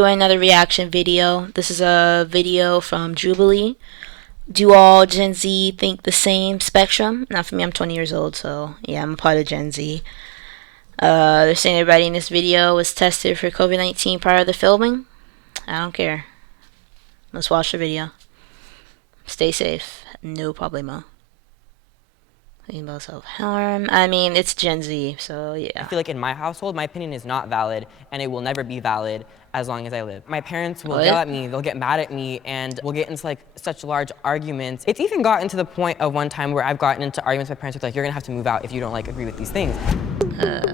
Doing another reaction video. This is a video from Jubilee. Do all Gen Z think the same spectrum? Not for me, I'm 20 years old, so yeah, I'm a part of Gen Z. They're saying everybody in this video was tested for COVID-19 prior to the filming. I don't care. Let's watch the video. Stay safe. No problemo. Thinking about self-harm. I mean, it's Gen Z, so yeah. I feel like in my household, my opinion is not valid, and it will never be valid as long as I live. My parents will yell at me, they'll get mad at me, and we'll get into like such large arguments. It's even gotten to the point of one time where I've gotten into arguments with my parents with like, you're gonna have to move out if you don't like agree with these things.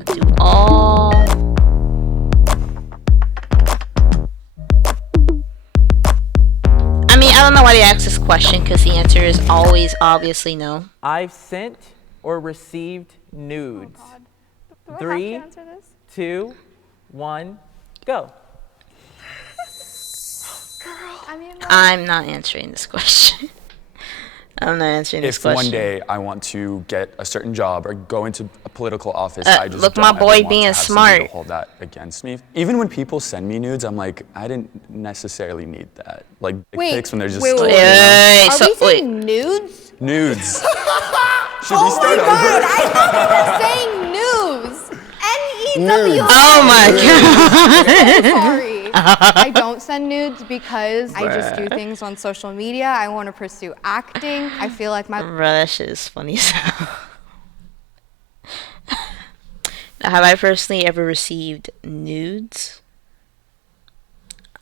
Do all... I mean, I don't know why they asked this question, because the answer is always obviously no. I've sent or received nudes. Do I 3, have to answer this? 2, 1, go. I mean, I'm not answering this question. I'm not answering this question. If one day I want to get a certain job or go into a political office, I just look, don't my ever boy want to being have somebody smart. to hold that against me. Even when people send me nudes, I'm like, I didn't necessarily need that. Like dick pics when they're just wait. Wait, Are we saying nudes? nudes. Should Oh we start my over? God, I thought we were saying news. N-E-W-S. Oh my God. Sorry. I don't send nudes because I just do things on social media. I want to pursue acting. I feel like my... Bro, that shit is funny as hell. Now, have I personally ever received nudes?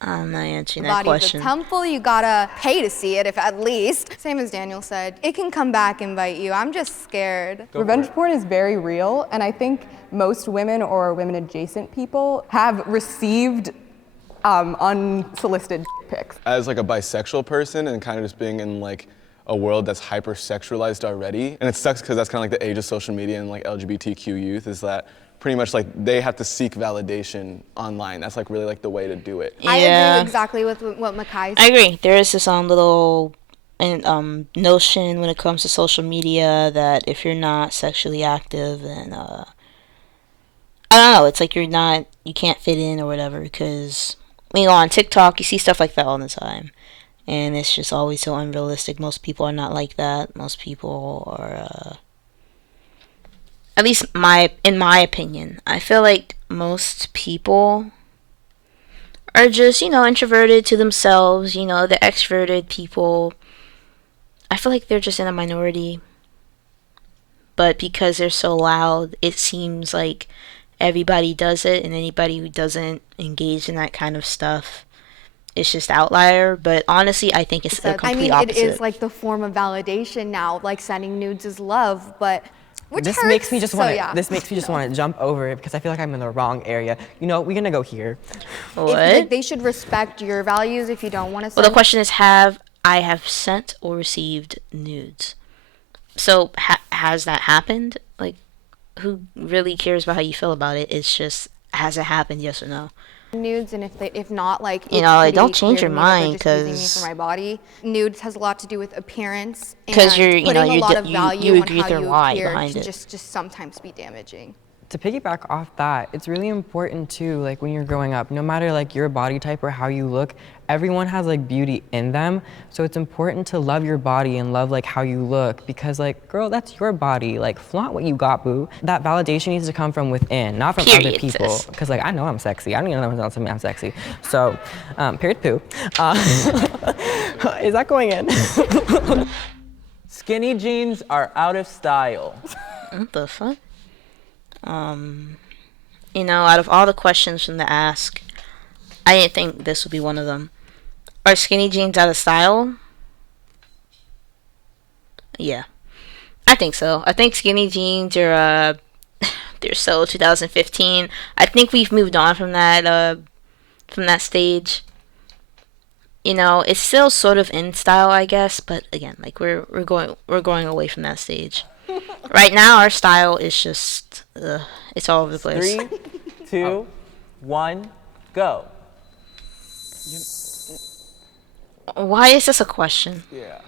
I'm not answering that body's question. a temple, you gotta pay to see it, if at least. Same as Daniel said, it can come back and bite you. I'm just scared. Revenge porn is very real, and I think most women or women adjacent people have received unsolicited pics. As like a bisexual person and kind of just being in like a world that's hyper-sexualized already, and it sucks because that's kind of like the age of social media and like LGBTQ youth, is that pretty much like they have to seek validation online. That's like really like the way to do it. I agree exactly with what Makai said. I agree. There is this little notion when it comes to social media that if you're not sexually active, then I don't know. It's like you can't fit in or whatever. Because when you go on TikTok, you see stuff like that all the time, and it's just always so unrealistic. Most people are not like that. Most people are. At least in my opinion, I feel like most people are just, introverted to themselves, the extroverted people. I feel like they're just in a minority. But because they're so loud, it seems like everybody does it, and anybody who doesn't engage in that kind of stuff, it's just outlier. But honestly, I think it's the complete opposite. It is like the form of validation now, like sending nudes is love, but This makes me just want to jump over it because I feel like I'm in the wrong area. We're gonna go here. What? They should respect your values if you don't want to send. Well, the question is, have I sent or received nudes? So has that happened? Like, who really cares about how you feel about it? It's just, has it happened? Yes or no? Nudes, and if not, like, don't change your mind, because using me for my body. Nudes has a lot to do with appearance, because you agree with their lie behind it. Just sometimes be damaging. To piggyback off that, it's really important too, like when you're growing up, no matter like your body type or how you look, everyone has like beauty in them. So it's important to love your body and love like how you look, because like, girl, that's your body. Like, flaunt what you got, boo. That validation needs to come from within, not from other people. Because like, I know I'm sexy. I don't even know anyone else tell me I'm sexy. So, period poo. Is that going in? Skinny jeans are out of style. What the fuck? Out of all the questions from the ask, I didn't think this would be one of them. Are skinny jeans out of style? Yeah, I think so. I think skinny jeans are they're so 2015. I think we've moved on from that stage. It's still sort of in style, I guess, but again, like we're going away from that stage. Right now, our style is just it's all over the place. 3, 2, 1, go. Why is this a question? Yeah,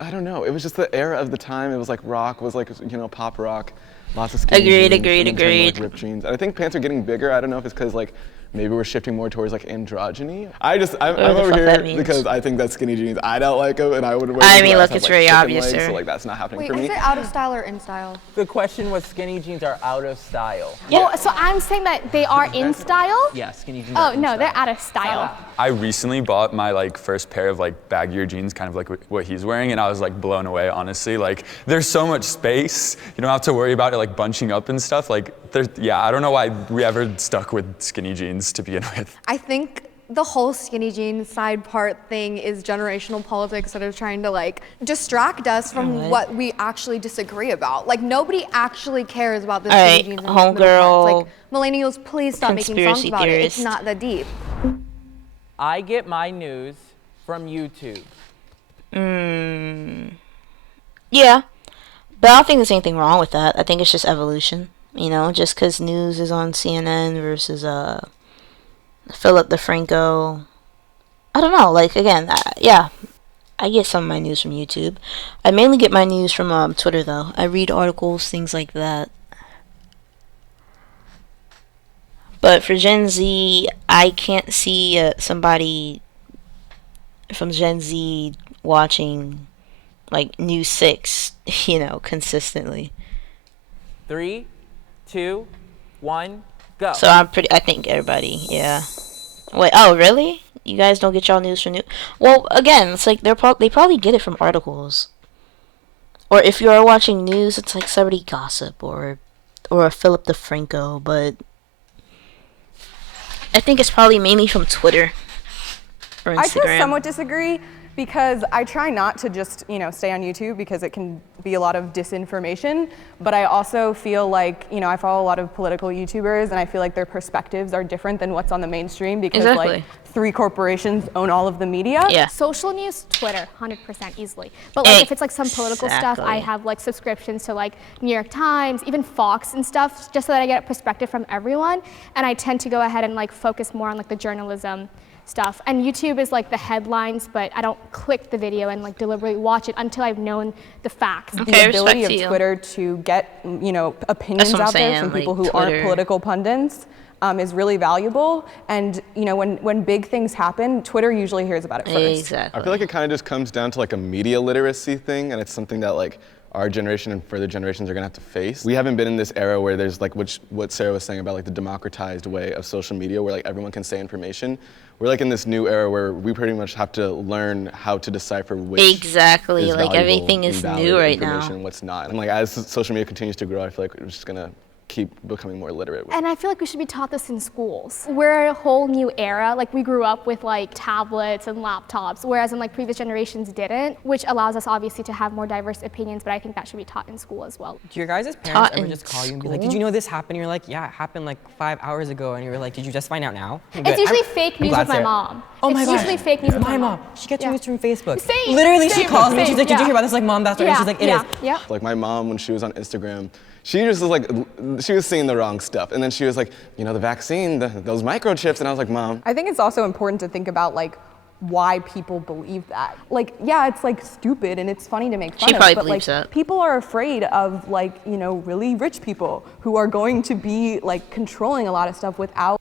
I don't know. It was just the era of the time. It was like rock was like, pop rock, lots of skinny jeans. Agreed. Like ripped jeans. And I think pants are getting bigger. I don't know if it's because like maybe we're shifting more towards like androgyny. I'm Whatever the over fuck here that means. because I think that skinny jeans, I don't like them, and I would wear I them, mean, but look, have, it's like, very chicken obvious, legs, sir. so like that's not happening Wait, for me. is it out of style or in style? The question was skinny jeans are out of style. Oh, so I'm saying that they are in style? Yeah, skinny jeans Oh, are in no, style. they're out of style. I recently bought my like first pair of like baggier jeans, kind of like what he's wearing, and I was like blown away, honestly. Like there's so much space. You don't have to worry about it like bunching up and stuff. Like I don't know why we ever stuck with skinny jeans to begin with. I think the whole skinny jeans side part thing is generational politics that are trying to like distract us from what we actually disagree about. Like nobody actually cares about the All skinny right, jeans and the middle homegirl, parts. Like millennials, please stop making songs conspiracy about it. It's theorist. not that deep. I get my news from YouTube. Yeah, but I don't think there's anything wrong with that. I think it's just evolution. You know, just because news is on CNN versus Philip DeFranco. I don't know. Like again, yeah, I get some of my news from YouTube. I mainly get my news from Twitter though. I read articles, things like that. But for Gen Z, I can't see somebody from Gen Z watching like News 6, you know, consistently. 3, 2, 1, go. So I think everybody, yeah. Wait, oh really? You guys don't get y'all news from news? Well, again, it's like they probably get it from articles. Or if you are watching news, it's like celebrity gossip or a Philip DeFranco, but I think it's probably mainly from Twitter or Instagram. I just somewhat disagree because I try not to just, stay on YouTube because it can be a lot of disinformation, but I also feel like, I follow a lot of political YouTubers and I feel like their perspectives are different than what's on the mainstream because like 3 corporations own all of the media. Yeah. Social news, Twitter, 100% easily. But like if it's like some political stuff, I Exactly. have like subscriptions to like New York Times, even Fox and stuff, just so that I get a perspective from everyone. And I tend to go ahead and like focus more on like the journalism stuff. And YouTube is like the headlines, but I don't click the video and like deliberately watch it until I've known the facts. Okay, The ability respect of to you. Twitter to get, opinions what I'm out there saying, from people like, who aren't Twitter. political pundits is really valuable. And, when big things happen, Twitter usually hears about it first. Exactly. I feel like it kind of just comes down to like a media literacy thing, and it's something that like our generation and further generations are gonna have to face. We haven't been in this era where there's like what Sarah was saying about like the democratized way of social media where like everyone can say information. We're like in this new era where we pretty much have to learn how to decipher which Exactly, is like, valuable everything and is valid new right now. information and what's not. And like as social media continues to grow, I feel like we're just gonna keep becoming more literate with it. And I feel like we should be taught this in schools. We're a whole new era. Like we grew up with like tablets and laptops, whereas in like previous generations didn't, which allows us obviously to have more diverse opinions, but I think that should be taught in school as well. Do your guys' Taught parents ever in just call you and be like, school? did you know this happened? And you're like, yeah, it happened like 5 hours ago. And you're like, did you just find out now? It's usually fake news with my mom. Oh my It's gosh. usually fake news with My my mom. She gets news from Facebook. Same, Literally, she same, calls me and she's same, like, did you yeah. hear about this? Like, mom, that's right. And she's like, it is. Yeah. Like my mom, when she was on Instagram, she just was like, she was seeing the wrong stuff. And then she was like, the vaccine, those microchips. And I was like, Mom. I think it's also important to think about like why people believe that. Like, yeah, it's like stupid and it's funny to make fun She of, probably but like believes that. people are afraid of like, really rich people who are going to be like controlling a lot of stuff without.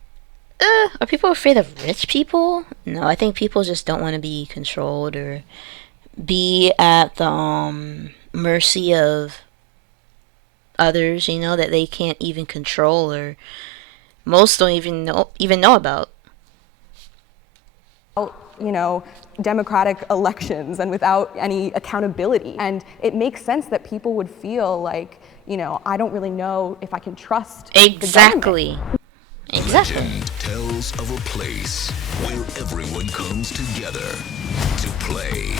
Are people afraid of rich people? No, I think people just don't want to be controlled or be at the mercy of others, that they can't even control or most don't even know about. Democratic elections and without any accountability. And it makes sense that people would feel like, I don't really know if I can trust the government. Exactly. Legend tells of a place where everyone comes together to play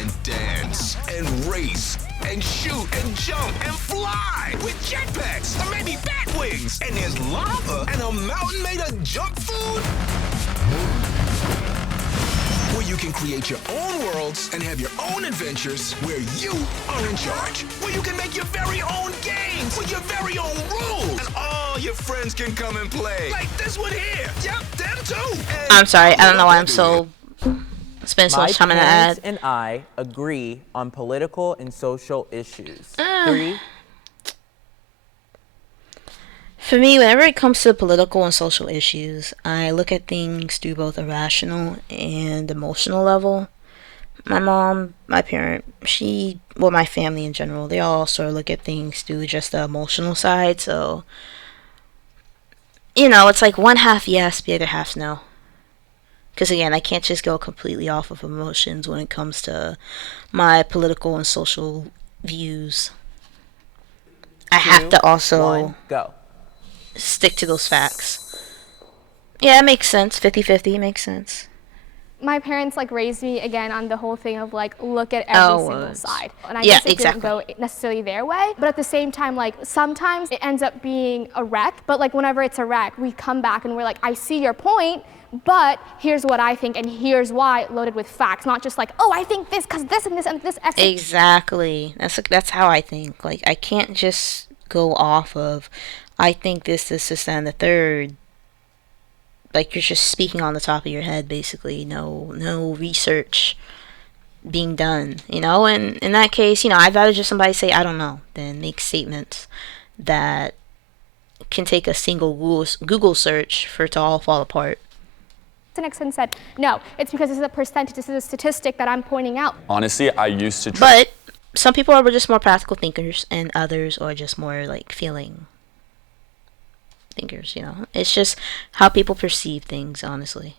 and dance and race and shoot and jump and fly with jetpacks or maybe bat wings. And there's lava and a mountain made of junk food. Where you can create your own worlds and have your own adventures where you are in charge. Where you can make your very own games with your very own rules. And all your friends can come and play. Like this one here. Yep, them too. And I'm sorry, I don't know why I'm so spending so My much time on the parents ad. and I agree on political and social issues. 3, For me, whenever it comes to political and social issues, I look at things through both a rational and emotional level. My mom, my parent, well, my family in general, they all sort of look at things through just the emotional side. So, it's like one half yes, the other half no. Because again, I can't just go completely off of emotions when it comes to my political and social views. I have to also go. stick to those facts. Yeah, it makes sense. 50-50 makes sense. My parents raised me again on the whole thing of look at every single side, and I Yeah, guess it didn't go necessarily their way, but at the same time sometimes it ends up being a wreck, but whenever it's a wreck we come back and we're like, I see your point, but here's what I think and here's why, loaded with facts, not just oh, I think this because this and this and this. Exactly. That's how I think. I can't just go off of I think this and the third. You're just speaking on the top of your head, basically. No research being done, and in that case, I'd rather just somebody say I don't know than make statements that can take a single Google search for it to all fall apart. Nixon said, no, it's because this is a percentage, this is a statistic that I'm pointing out. Honestly, I used to try. But some people are just more practical thinkers and others are just more feeling thinkers, It's just how people perceive things, honestly.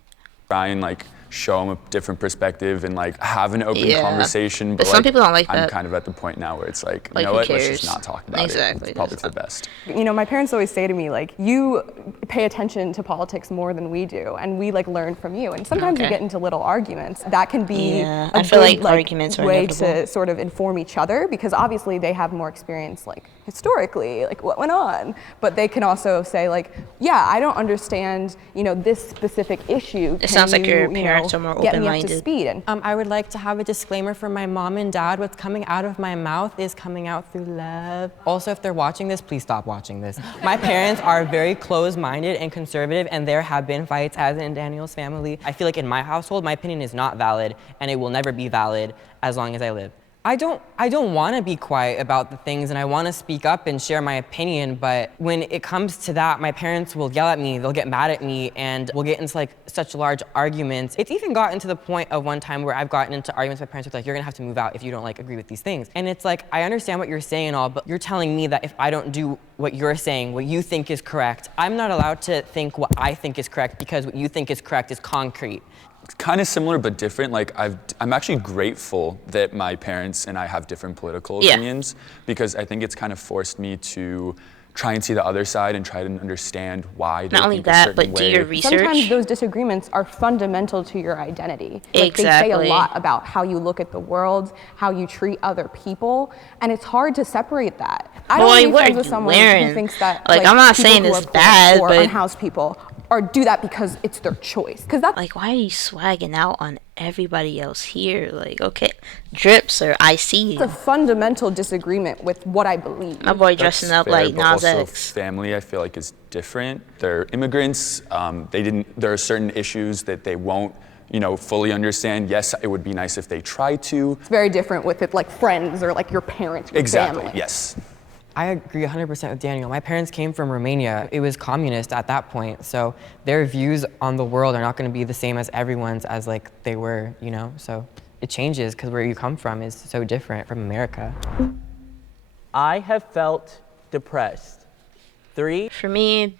Try and show them a different perspective and have an open conversation. But some people don't like that. I'm kind of at the point now where it's you know what, let's just not talk about it. It's probably for the best. My parents always say to me you pay attention to politics more than we do, and we learn from you. And sometimes we get into little arguments. That can be I feel good, arguments are way inevitable. to sort of inform each other, because obviously they have more experience historically, what went on. But they can also say yeah, I don't understand this specific issue. It sounds like your parents are more get me up open-minded. to speed. And I would like to have a disclaimer for my mom and dad. What's coming out of my mouth is coming out through love. Also, if they're watching this, please stop watching this. My parents are very closed-minded and conservative, and there have been fights, as in Daniel's family. I feel in my household, my opinion is not valid, and it will never be valid as long as I live. I don't want to be quiet about the things, and I want to speak up and share my opinion, but when it comes to that, my parents will yell at me, they'll get mad at me, and we'll get into such large arguments. It's even gotten to the point of one time where I've gotten into arguments with my parents with you're gonna have to move out if you don't agree with these things. And it's I understand what you're saying and all, but you're telling me that if I don't do what you're saying, what you think is correct, I'm not allowed to think what I think is correct, because what you think is correct is concrete. Kind of similar but different. I'm actually grateful that my parents and I have different political opinions, because I think it's kind of forced me to try and see the other side and try to understand why they Not only think a that, certain but do way. your research. sometimes those disagreements are fundamental to your identity. They say a Exactly. lot about how you look at the world, how you treat other people, and it's hard to separate that. I don't Boy, want to be what friends are with you someone wearing? who thinks that I'm not people saying who this are poor bad, or but unhoused people or do that because it's their choice. Because that's why are you swagging out on everybody else here? Okay, drips or I see a you. fundamental disagreement with what I believe. My boy dressing That's up fair, like but Nas also X. family, I feel is different. They're immigrants. There are certain issues that they won't, fully understand. Yes, it would be nice if they try to. It's very different with it, friends or your parents. Your Exactly. family. Yes. I agree 100% with Daniel. My parents came from Romania. It was communist at that point, so their views on the world are not going to be the same as everyone's as they were, So it changes because where you come from is so different from America. I have felt depressed. 3. For me,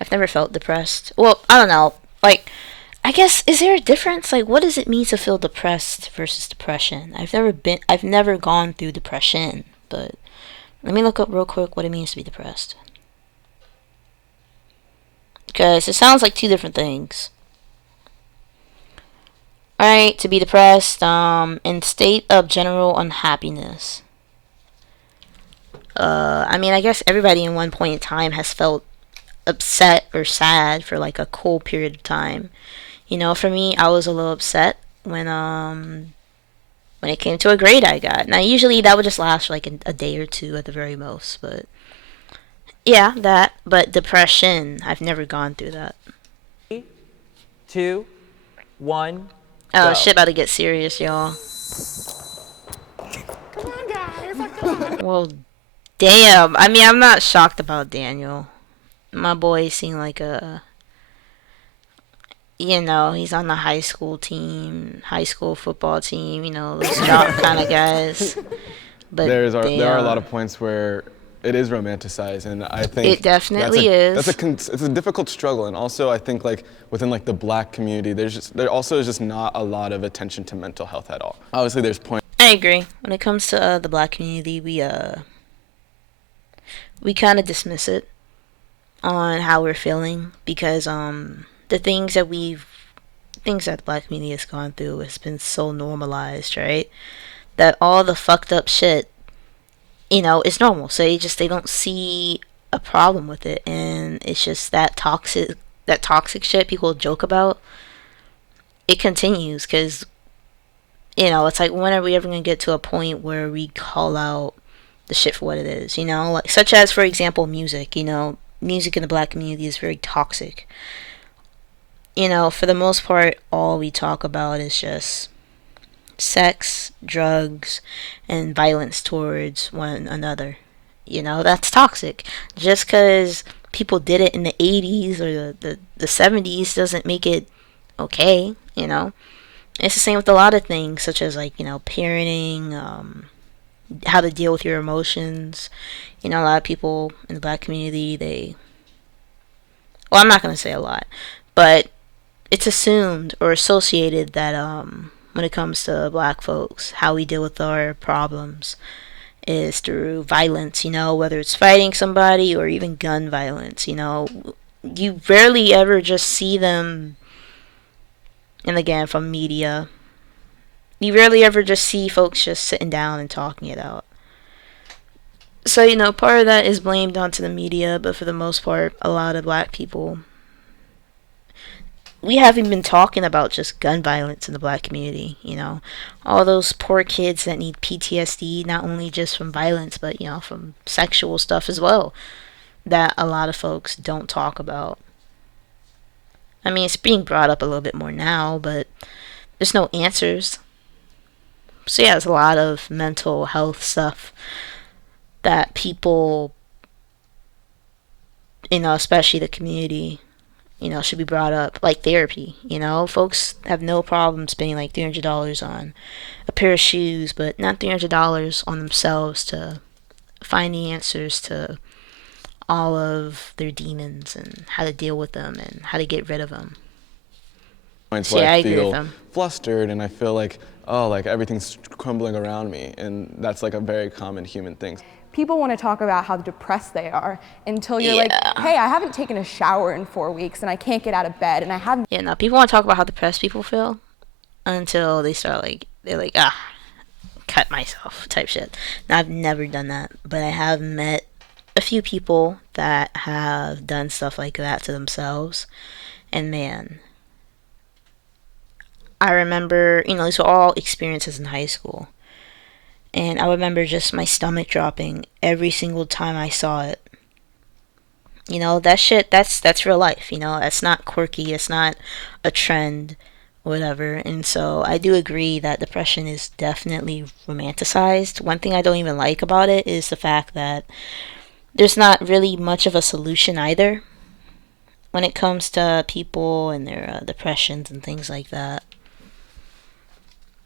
I've never felt depressed. Well, I don't know. I guess, is there a difference? What does it mean to feel depressed versus depression? I've never gone through depression, but let me look up real quick what it means to be depressed. Because it sounds like two different things. Alright, to be depressed, in state of general unhappiness. I guess everybody in one point in time has felt upset or sad for a cool period of time. For me, I was a little upset when it came to a grade I got. Now, usually that would just last for a day or two at the very most, but yeah, that. But depression, I've never gone through that. 3, 2, 1. Oh, Go. shit about to get serious, y'all. Come on, guys. Come on. Well, damn. I'm not shocked about Daniel. my boy seemed like a, he's on the high school team, high school football team, those jock kind of guys. But There are a lot of points where it is romanticized, and I think it definitely is. It's a difficult struggle, and also I think like within like the Black community, there also is just not a lot of attention to mental health at all. Obviously, there's points. I agree. When it comes to the Black community, we kind of dismiss it on how we're feeling because the things that the Black community has gone through has been so normalized, right? That all the fucked up shit, it's normal. So they don't see a problem with it, and it's just that toxic shit people joke about. It continues because it's like, when are we ever gonna get to a point where we call out the shit for what it is? Like, such as, for example, music. Music in the Black community is very toxic. For the most part, all we talk about is just sex, drugs, and violence towards one another. That's toxic. Just because people did it in the 80s or the 70s doesn't make it okay. It's the same with a lot of things, such as like, parenting, how to deal with your emotions. A lot of people in the Black community, well, I'm not going to say a lot, but it's assumed or associated that when it comes to Black folks, how we deal with our problems is through violence, whether it's fighting somebody or even gun violence. You rarely ever just see them, and again, from media, you rarely ever just see folks just sitting down and talking it out. So, part of that is blamed onto the media, but for the most part, a lot of Black people, we haven't been talking about just gun violence in the Black community. All those poor kids that need PTSD, not only just from violence, but from sexual stuff as well, that a lot of folks don't talk about. I mean, it's being brought up a little bit more now, but there's no answers. So yeah, there's a lot of mental health stuff that people, especially the community, should be brought up, like therapy. Folks have no problem spending like $300 on a pair of shoes, but not $300 on themselves to find the answers to all of their demons and how to deal with them and how to get rid of them. So yeah, I agree with them. Flustered, and I feel like, like everything's crumbling around me, and that's like a very common human thing. People want to talk about how depressed they are until you're like, hey, I haven't taken a shower in 4 weeks and I can't get out of bed and I haven't. Yeah, no, people want to talk about how depressed people feel until they start they're like, cut myself type shit. Now, I've never done that, but I have met a few people that have done stuff like that to themselves. And man, I remember, these were all experiences in high school. And I remember just my stomach dropping every single time I saw it. That shit, that's real life, that's not quirky, it's not a trend, whatever. And so I do agree that depression is definitely romanticized. One thing I don't even like about it is the fact that there's not really much of a solution either when it comes to people and their depressions and things like that.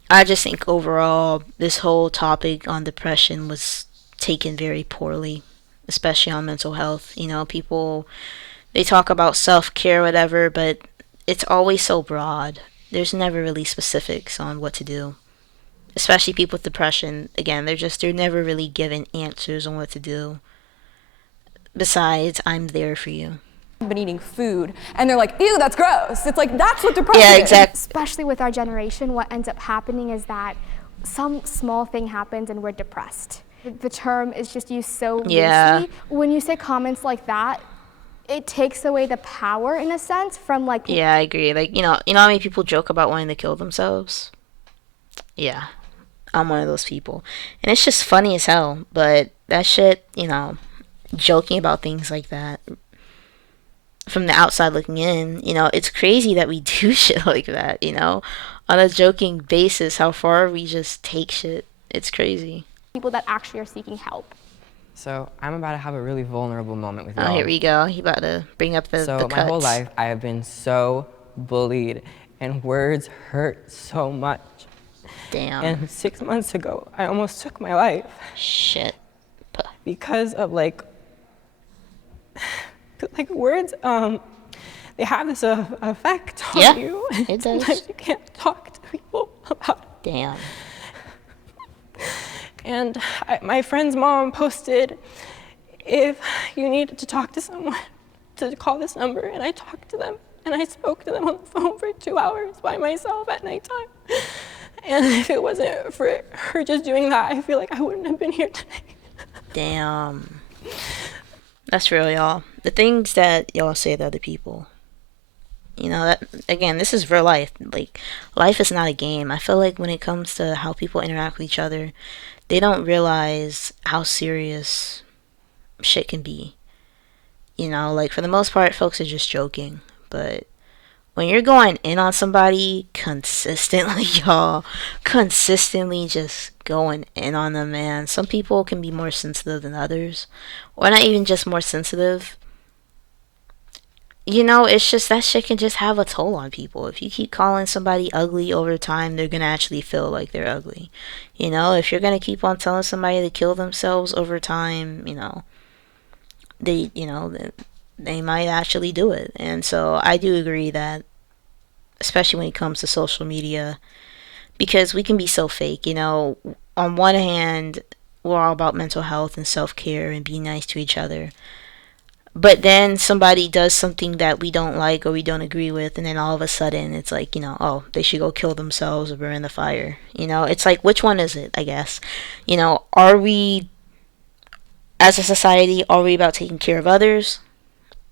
I just think overall, this whole topic on depression was taken very poorly, especially on mental health. People, they talk about self-care, whatever, but it's always so broad. There's never really specifics on what to do. Especially people with depression, again, they're never really given answers on what to do. Besides, I'm there for you. Been eating food and they're like, ew, that's gross. It's like, that's what depression is. Yeah, exactly. Especially with our generation, what ends up happening is that some small thing happens and we're depressed. The term is just used so loosely. When you say comments like that, it takes away the power in a sense from like. Yeah, I agree. Like, how many people joke about wanting to kill themselves? Yeah, I'm one of those people. And it's just funny as hell, but that shit, joking about things like that, from the outside looking in, it's crazy that we do shit like that, on a joking basis, how far we just take shit. It's crazy. People that actually are seeking help. So I'm about to have a really vulnerable moment with Oh, y'all. here we go. He about to bring up the So cuts. my whole life, I have been so bullied, and words hurt so much. Damn. And 6 months ago, I almost took my life Shit. because of like words. They have this effect on Yeah, you. it does. Sometimes you can't talk to people about it. Damn. And my friend's mom posted, if you needed to talk to someone, to call this number. And I talked to them, and I spoke to them on the phone for 2 hours by myself at nighttime. And if it wasn't for her just doing that, I feel like I wouldn't have been here today. Damn. That's real, y'all. The things that y'all say to other people. You know, that, again, this is real life. Like, life is not a game. I feel like when it comes to how people interact with each other, they don't realize how serious shit can be. You know, like, for the most part, folks are just joking. But when you're going in on somebody consistently, y'all, consistently just going in on them, man. Some people can be more sensitive than others. Or not even just more sensitive. You know, it's just that shit can just have a toll on people. If you keep calling somebody ugly over time, they're gonna actually feel like they're ugly. You know, if you're gonna keep on telling somebody to kill themselves over time, you know, they might actually do it. And so I do agree that, especially when it comes to social media, because we can be so fake. You know, on one hand, we're all about mental health and self-care and being nice to each other. But then somebody does something that we don't like or we don't agree with, and then all of a sudden it's like, you know, oh, they should go kill themselves or burn the fire. You know, it's like, which one is it, I guess? You know, are we, as a society, are we about taking care of others?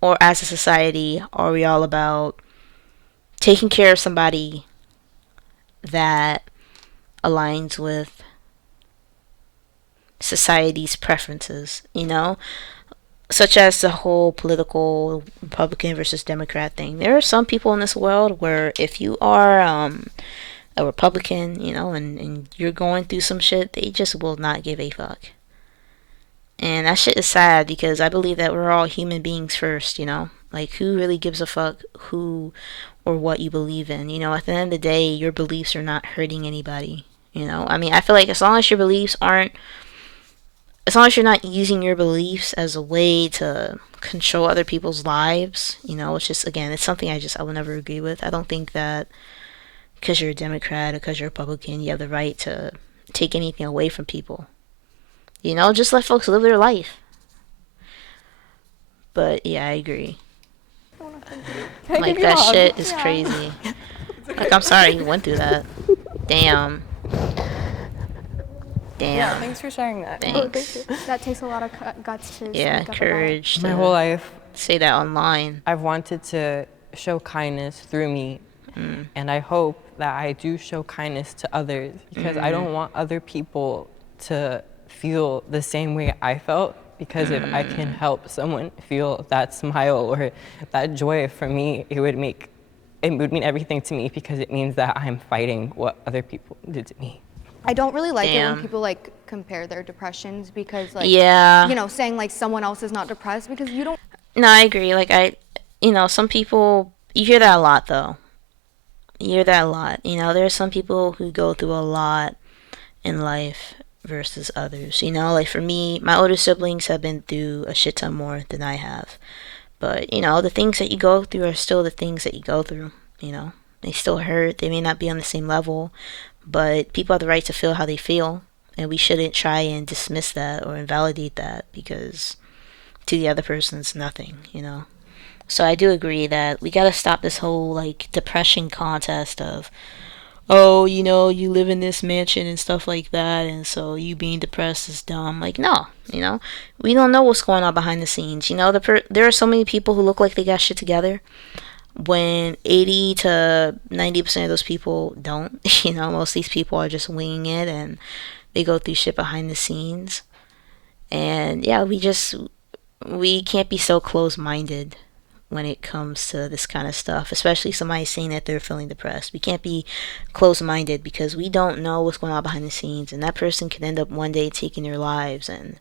Or as a society, are we all about taking care of somebody that aligns with society's preferences, you know? Such as the whole political Republican versus Democrat thing. There are some people in this world where if you are a Republican, you know, and you're going through some shit, they just will not give a fuck. And that shit is sad because I believe that we're all human beings first, you know? Like, who really gives a fuck who or what you believe in? You know, at the end of the day, your beliefs are not hurting anybody, you know? I mean, I feel like as long as your beliefs aren't, as long as you're not using your beliefs as a way to control other people's lives, you know, it's just, again, it's something I will never agree with. I don't think that because you're a Democrat or because you're a Republican, you have the right to take anything away from people. You know, just let folks live their life. But yeah, I agree. Like, that shit is crazy. Like, I'm sorry you went through that. Damn. Yeah, thanks for sharing that. Thanks. That takes a lot of guts to Yeah, speak up courage. My whole life, say that online. I've wanted to show kindness through me. And I hope that I do show kindness to others because I don't want other people to feel the same way I felt, because if I can help someone feel that smile or that joy, for me, it would mean everything to me, because it means that I'm fighting what other people did to me. I don't really like it Damn. when people like compare their depressions, because like, Yeah. you know, saying like someone else is not depressed because you don't. No, I agree. Like, you know, some people, you hear that a lot though. You hear that a lot. You know, there are some people who go through a lot in life versus others. You know, like for me, my older siblings have been through a shit ton more than I have. But, you know, the things that you go through are still the things that you go through, you know. They still hurt. They may not be on the same level, but people have the right to feel how they feel. And we shouldn't try and dismiss that or invalidate that, because to the other person it's nothing, you know. So I do agree that we gotta stop this whole like depression contest of, oh, you know, you live in this mansion and stuff like that, and so you being depressed is dumb. Like, no, you know, we don't know what's going on behind the scenes. You know, there are so many people who look like they got shit together when 80 to 90% of those people don't. You know, most of these people are just winging it and they go through shit behind the scenes. And yeah, we can't be so close-minded when it comes to this kind of stuff, especially somebody saying that they're feeling depressed. We can't be close-minded because we don't know what's going on behind the scenes, and that person could end up one day taking their lives. And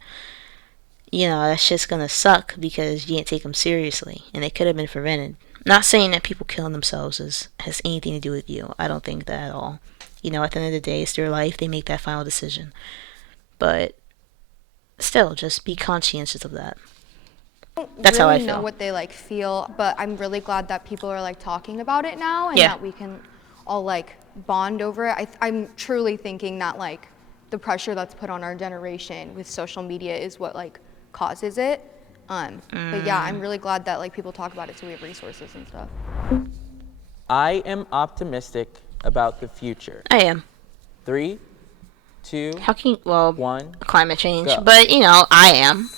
that's just gonna suck because you didn't take them seriously, and it could have been prevented. Not saying that people killing themselves has anything to do with you. I don't think that at all. At the end of the day, it's their life. They make that final decision. But still, just be conscientious of that. That's how I know feel. what they like feel, but I'm really glad that people are like talking about it now, and Yeah. that we can all like bond over it. I'm truly thinking that like the pressure that's put on our generation with social media is what like causes it. But yeah, I'm really glad that like people talk about it, so we have resources and stuff. I am optimistic about the future. I am. 3, 2, How can you, well, 1. climate change, Go. but I am.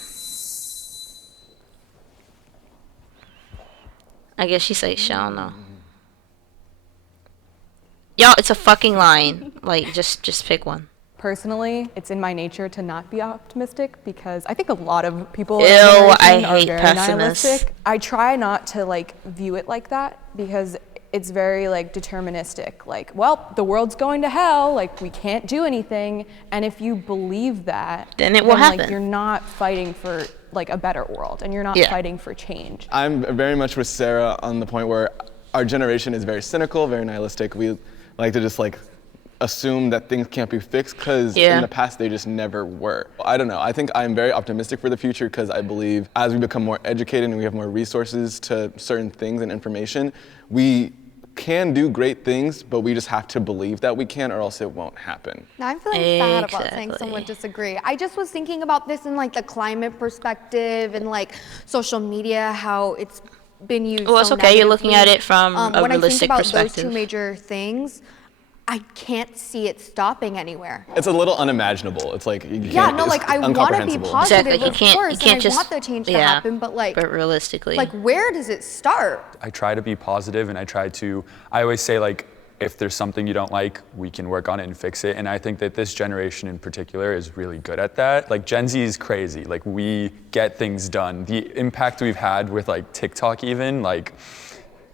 I guess she said she don't know. Yo, it's a fucking line. Like, just pick one. Personally, it's in my nature to not be optimistic because I think a lot of people Ew, in our generation I are hate very pessimists. nihilistic. I try not to like view it like that because it's very like deterministic. Like, well, the world's going to hell. Like, we can't do anything. And if you believe that, Then it will happen. Like, you're not fighting for like a better world, and you're not Yeah. fighting for change. I'm very much with Sarah on the point where our generation is very cynical, very nihilistic. We like to just like assume that things can't be fixed because Yeah. in the past they just never were. I don't know. I think I'm very optimistic for the future because I believe as we become more educated and we have more resources to certain things and information, we can do great things, but we just have to believe that we can or else it won't happen. Now I'm feeling sad about saying Exactly. someone disagree. I just was thinking about this in like the climate perspective and like social media, how it's been used. Well, it's so okay. You're looking at negatively. it from a when I think realistic about those perspective. two major things, I can't see it stopping anywhere. It's a little unimaginable. It's like you Yeah, can't, no, it's like I want to be incomprehensible. positive, Exactly. You of can't. course, You can't and just. I want the change to yeah, happen, but like realistically. where does it start? I try to be positive, and I always say, like, if there's something you don't like, we can work on it and fix it. And I think that this generation in particular is really good at that. Like, Gen Z is crazy. Like, we get things done. The impact we've had with like TikTok even, like,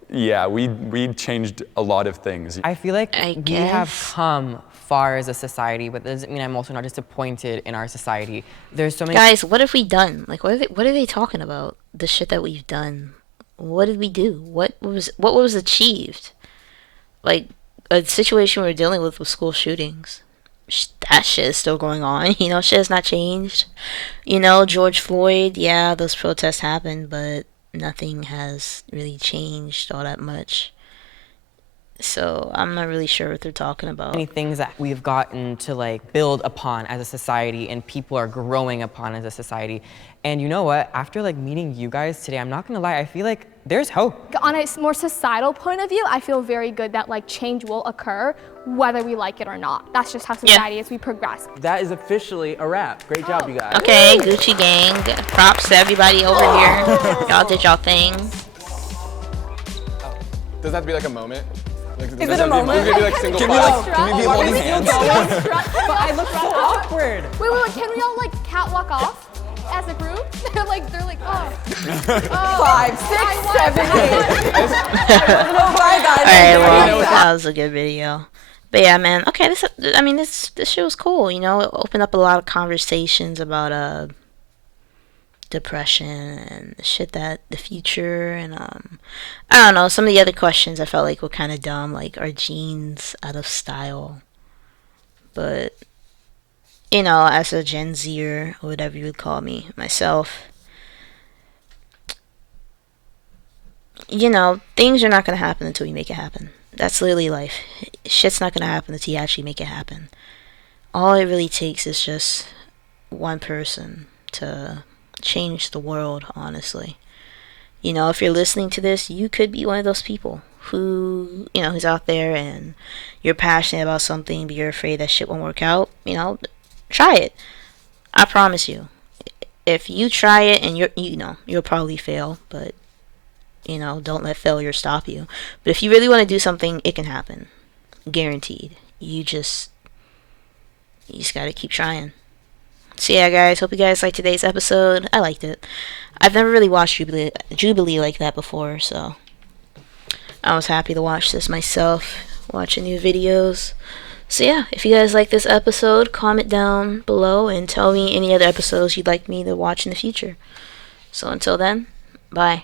yeah, we changed a lot of things. I feel like I we have guess. come far as a society, but that doesn't mean I'm also not disappointed in our society. There's so many Guys, what have we done? Like, what are they talking about? The shit that we've done. What did we do? What was achieved? Like, a situation we were dealing with school shootings. That shit is still going on. Shit has not changed. George Floyd, yeah, those protests happened, but nothing has really changed all that much. So I'm not really sure what they're talking about. many things that we've gotten to like build upon as a society and people are growing upon as a society. And you know what? After like meeting you guys today, I'm not gonna lie, I feel like there's hope. On a more societal point of view, I feel very good that like change will occur whether we like it or not. That's just how society is. We progress. That is officially a wrap. Great job, you guys. Okay, Gucci gang. Props to everybody over here. Y'all did y'all thing. Does that have to be like a moment? Like, Is it a moment? Is it be like single Can we file? like, can we be holding hands? But I look so awkward. Wait, can we all like catwalk off as a group? they're like, oh. 5, 6, 7, 8. Bye, guys. Alright, well, that was a good video. But yeah, man. Okay, this shit was cool. It opened up a lot of conversations about depression and shit that the future and I don't know, some of the other questions I felt like were kind of dumb, like are jeans out of style? But as a Gen Zer or whatever you would call me myself, things are not gonna happen until you make it happen. That's literally life. Shit's not gonna happen until you actually make it happen. All it really takes is just one person to change the world, honestly. If you're listening to this, you could be one of those people who, who's out there and you're passionate about something, but you're afraid that shit won't work out. Try it. I promise you. If you try it and you'll probably fail, but don't let failure stop you. But if you really want to do something, it can happen. Guaranteed. You just gotta keep trying. So yeah, guys, hope you guys liked today's episode. I liked it. I've never really watched Jubilee like that before, so I was happy to watch this myself, watching new videos. So yeah, if you guys like this episode, comment down below and tell me any other episodes you'd like me to watch in the future. So until then, bye.